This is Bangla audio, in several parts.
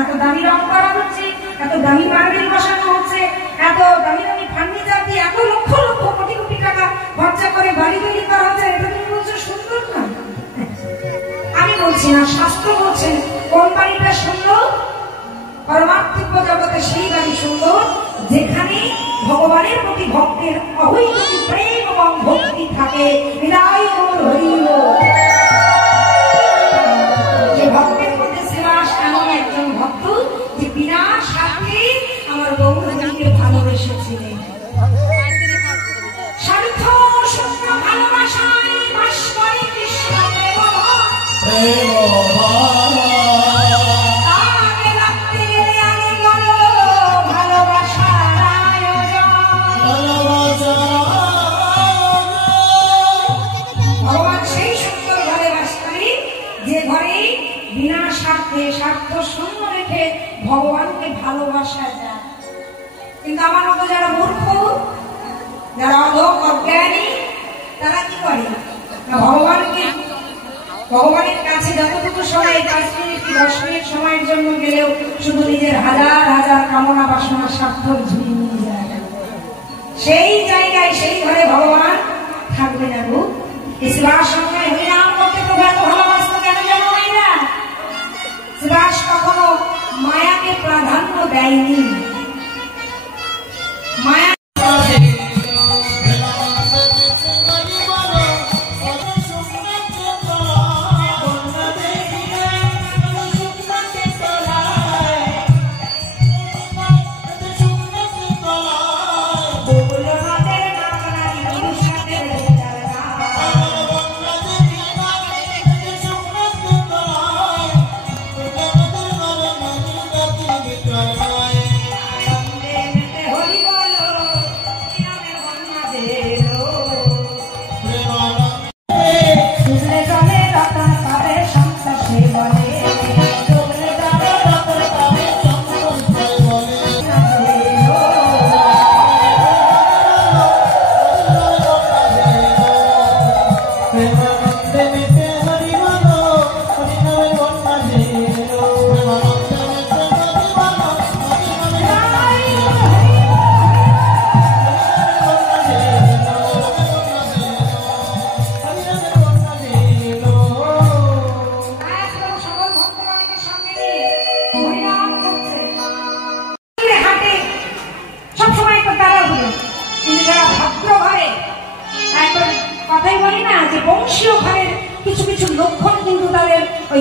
এত দামি রং করা হচ্ছে, এত দামি মার্বেল বসানো হচ্ছে, এত দামি দামি ফার্নিচার দিয়ে এত লক্ষ লক্ষ কোটি কোটি টাকা খরচা করে বাড়ি তৈরি করা হচ্ছে, এটা তুমি বলছো সুন্দর না? আমি বলছি না, শাস্ত্র বলছেন কোন বাড়িটা সুন্দর? পরমার্থিক জগতে সেই বাড়ি সুন্দর যেখানে ভগবানের প্রতি ভক্তের অহৈতুকী প্রেম এবং ভক্তি থাকে। বিদায় হইল যে ভক্তের মধ্যে শ্রীবাস এমন একজন ভক্ত যে বিনা স্বার্থে আমার গৌরহরিকে ভালোবেসেছিলেন। স্বার্থ শূন্য ভালোবাসায় বাস করে কৃষ্ণ স্বার্থ শূন্য রেখে ভগবানকে ভালোবাসা যায়। কিন্তু আমার মতো যারা মূর্খ, যারা অজ্ঞানী, তারা কি করে? ভগবানের কাছে যতটুকু সময় 5 মিনিট কি 10 মিনিট সময়ের জন্য গেলেও শুধু নিজের হাজার হাজার কামনা বাসনা স্বার্থ ঝুড়ি নিয়ে যায়। সেই জায়গায় সেই ঘরে ভগবান থাকবে না গো। শ্রীবাস সঙ্গে হরিনাম করতে তো এত ভালোবাসতো কেন জানো না? শ্রীবাস কখনো মায়াকে প্রাধান্য দেয়নি। মায়া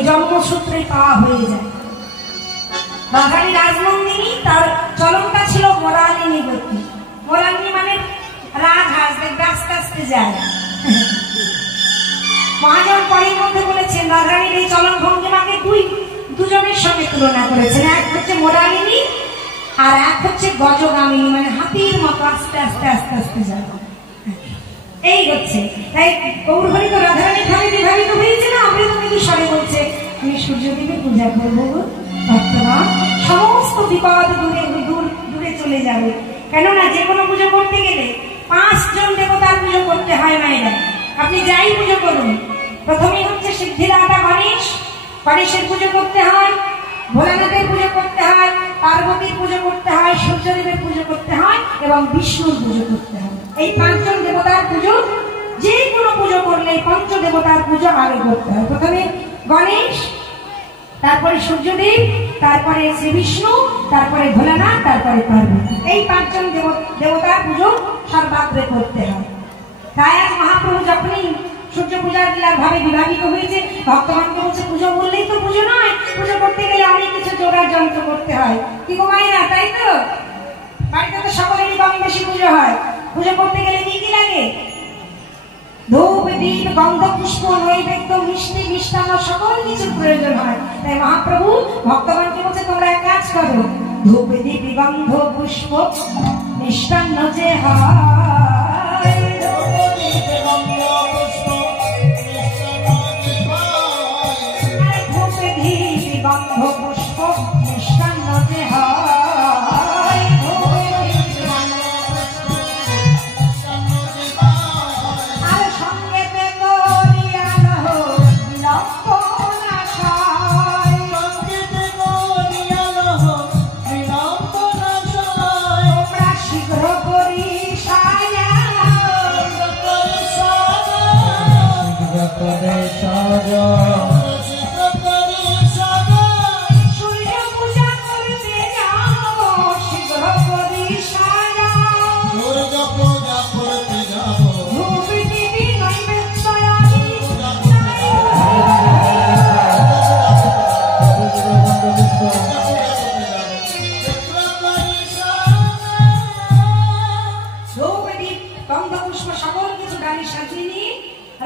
জন্মসূত্রে পাওয়া হয়ে যায়। বাঙালি রাজনন্দিনী, তার চলনটা ছিল মোরালিনী গতি। মোরালিনী মানে রাজহাঁস, দেখবে আস্তে আস্তে যায়। মহাজন পরের মধ্যে বলেছেন রাধারানীর এই চলন ভঙ্গিমাকে দুজনের সঙ্গে তুলনা করেছেন। এক হচ্ছে মোরালিনী আর এক হচ্ছে গজগামিনী, মানে হাতির মতো আস্তে আস্তে আস্তে আস্তে যায়। এই হচ্ছে তাই গৌরহরি তো রাধারানী ভাবে বিভাবিত হয়েছে না। অমৃতময়ী স্বরে বলছে আমি সূর্যদেবের পূজা করবো ভক্তগণ, সমস্ত বিপদ দূরে চলে যাবে। কেননা যে কোনো পুজো করতে গেলে 5 জন দেবতার পুজো করতে হয় মায়েরা। আপনি যাই পুজো করুন, প্রথমেই হচ্ছে সিদ্ধিদাতা গণেশ, গণেশের পুজো করতে হয়, ভোলানাথের পুজো করতে হয়, পার্বতীর পুজো করতে হয়, সূর্যদেবের পুজো করতে হয় এবং বিষ্ণুর পুজো করতে হয়। এই 5 জন দেবতার পুজো, যে কোনো পুজো করলে এই 5 দেবতার পুজো আগে করতে হয়। প্রথমে গণেশ, তারপরে সূর্যদেব, তারপরে শ্রী বিষ্ণু, তারপরে ভোলানাথ, তারপরে পার্বতী। এই 5 জন দেবতার পুজো সর্বাগ্রে করতে হয়। তাই আজ মহাপ্রভু যখনই সূর্য পূজার ভাবে বিভাজিত হয়েছে, ভক্তগণকে বলছে পুজো বললেই তো পুজো নয়, পুজো করতে গেলে অনেক কিছু জোগাড় যন্ত্র করতে হয়। কি গো মায়েরা, তাই তো? বাড়িতে তো সকলেরই কম বেশি পুজো হয়। পুজো করতে গেলে কি কি লাগে? ধূপ, দীপ, গন্ধ, পুষ্প, নৈবেদ্য, মিষ্টি, মিষ্টান্ন সকল কিছুর প্রয়োজন হয়। তাই মহাপ্রভু ভক্তগণকে বলছে তোমরা এক কাজ করো, ধূপ, দীপ, গন্ধ, পুষ্প, মিষ্টান্ন যে হয়, ধূপ, দীপ, গন্ধ, পুষ্প, মিষ্টান্ন যে হয়, প্রদীপ গন্ধপুষ্প সকল কিছু গাড়ি সাজিয়ে নিয়ে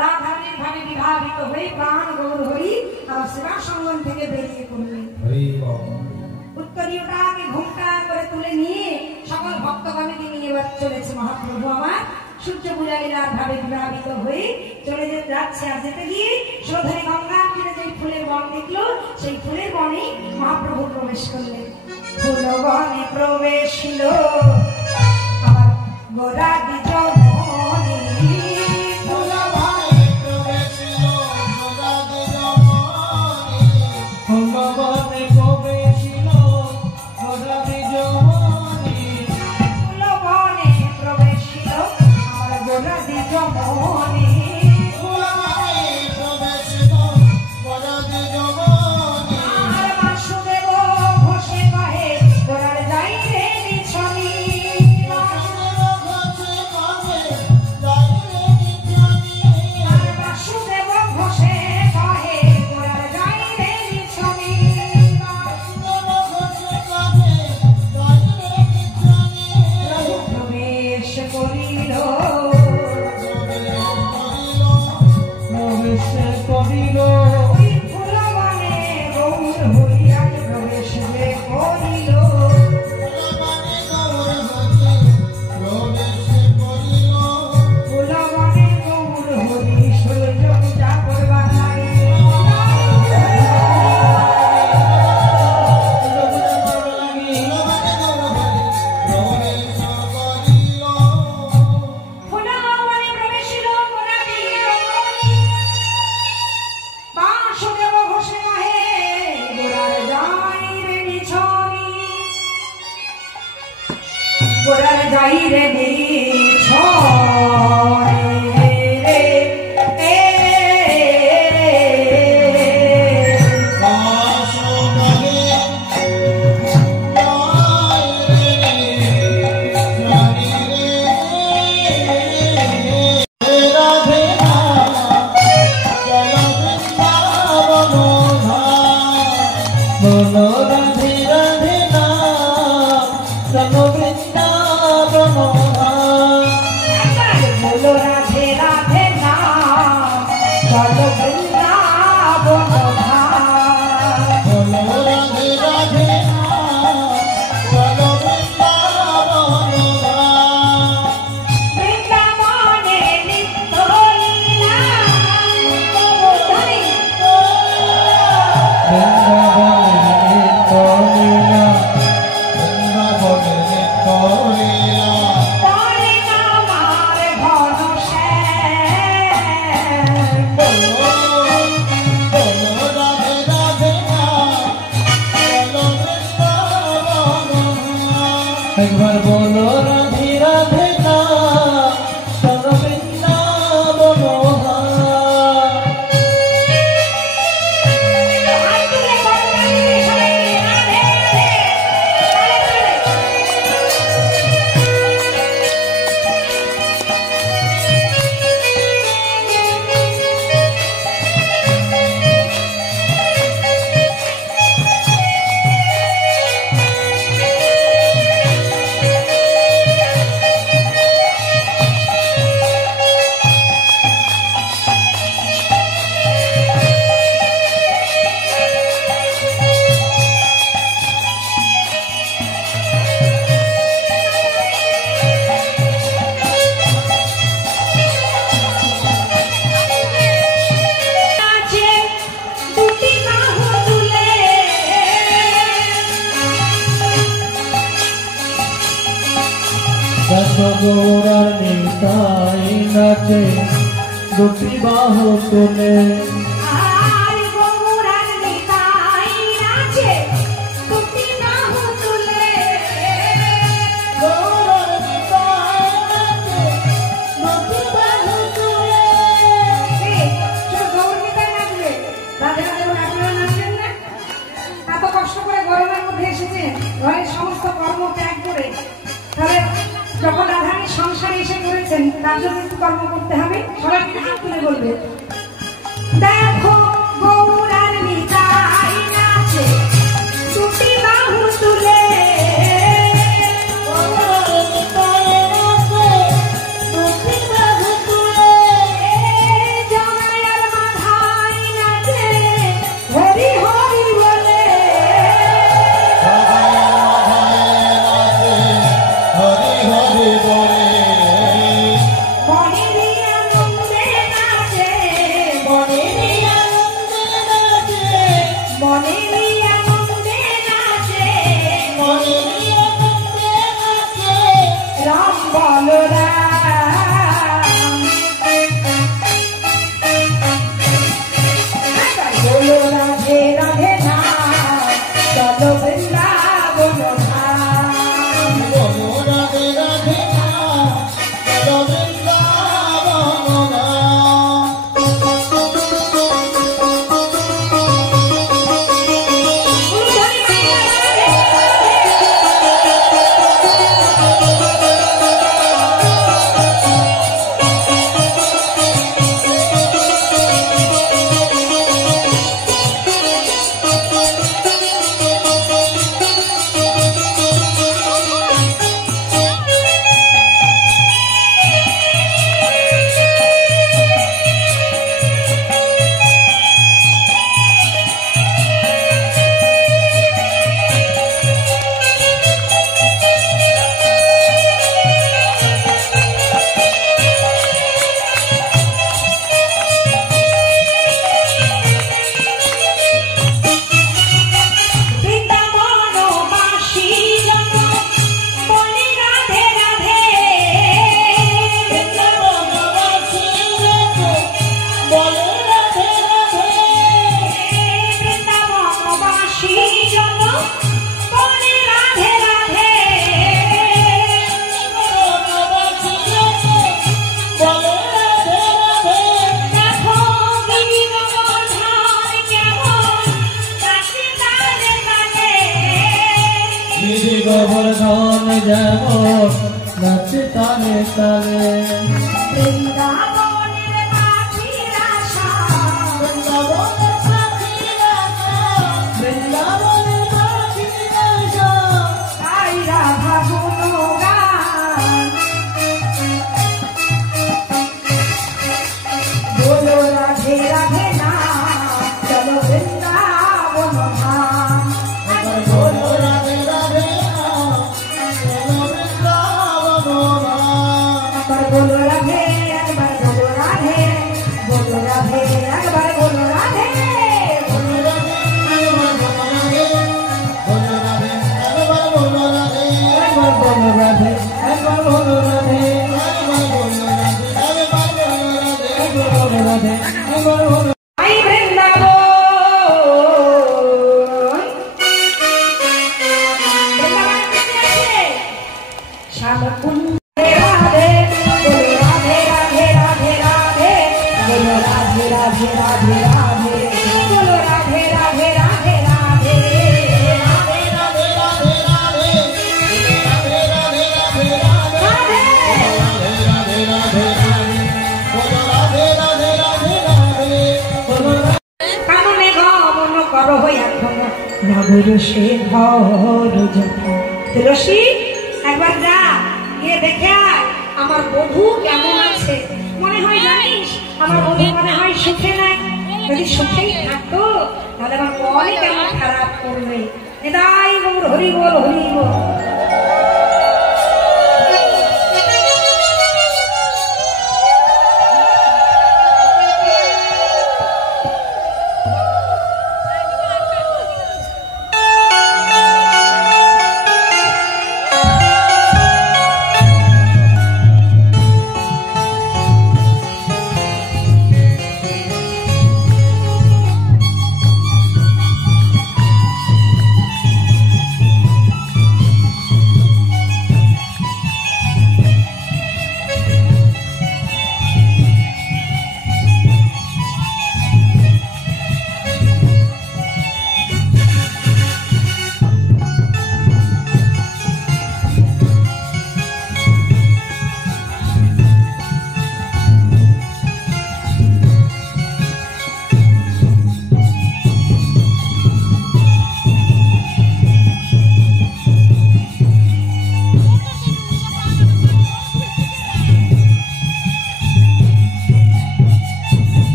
রাধারানীর ভাবে বিভাবিত হয়ে প্রাণ গৌর হরি আর সেবা সঙ্গম থেকে বেরিয়ে পড়লেন। উত্তরীয়টাকে ঘুমটা করে তুলে নিয়ে সকল ভক্তগণকে নিয়ে এবার চলেছে মহাপ্রভু আমার সূর্য পূজারীরা ভাবে বিভাবিত হয়ে চলে যেতে যাচ্ছে। আর যেতে গিয়ে সৌধনী গঙ্গার তীরে যে ফুলের বন দেখলো সেই ফুলের বনে মহাপ্রভু প্রবেশ করলেন। ফুল বনে প্রবেশ আমার গোরা দ্বিজ দুটি বাহু তুলে ঘরের সমস্ত কর্ম ত্যাগ করে তাহলে যখন রাধারানী সংসারে এসে করেছেন তার জন্য একটু কর্ম করতে হবে। সবাই হাত তুলে বলবে দেখো গৌরার নিতাই নাচে দুটি বাহু তুলে যেমন নাচে তালে তালে বৃন্দাবনের পাখির আশা বৃন্দাবনের পাখির আশা বৃন্দাবনের পাখির আশা তাই রাধা গুণগান বলো রাধে রাধে না চলো বৃন্দাবন ধাম বলো রাধে রাধে চলো বৃন্দাবন একবার বলো রাধে একবার বলো রাধে বলো রাধে একবার বলো রাধে বলো রাধে বলো রাধে একবার বলো রাধে একবার বলো রাধে একবার বলো রাধে একবার বলো রাধে একবার বলো আই বৃন্দাবন বৃন্দাবন কোথায় আছে শ্যামকুঞ্জ রাধে বলো রাধে রাধে রাধে রাধে বলো রাধে রাধে রাধে রাধে বলো রাধে রাধে রাধে রাধে কাননে গমন করো এখন নগর সে ঘর যখন তুলসী একবার যা গিয়ে দেখে আয় আমার বধূ কেমন আছে মনে হয় জানিস আমার বধূ মনে হয় সুখে নাই যদি সুখেই থাকতো তাহলে আমার মনে কেমন খারাপ করবে এদাই গৌর হরি বল হরি বল